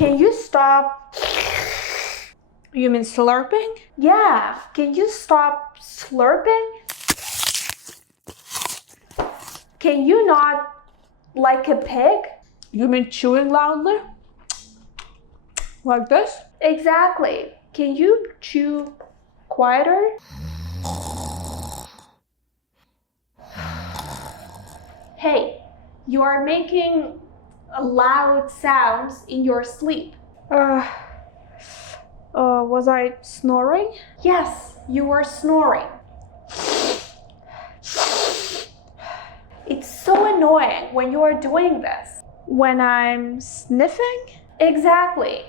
Can you stop? You mean slurping? Yeah, can you stop slurping? Can you not like a pig? You mean chewing loudly? Like this? Exactly. Can you chew quieter? Hey, you are making loud sounds in your sleep. Was I snoring? Yes, you were snoring. It's so annoying when you are doing this. When I'm sniffing? Exactly.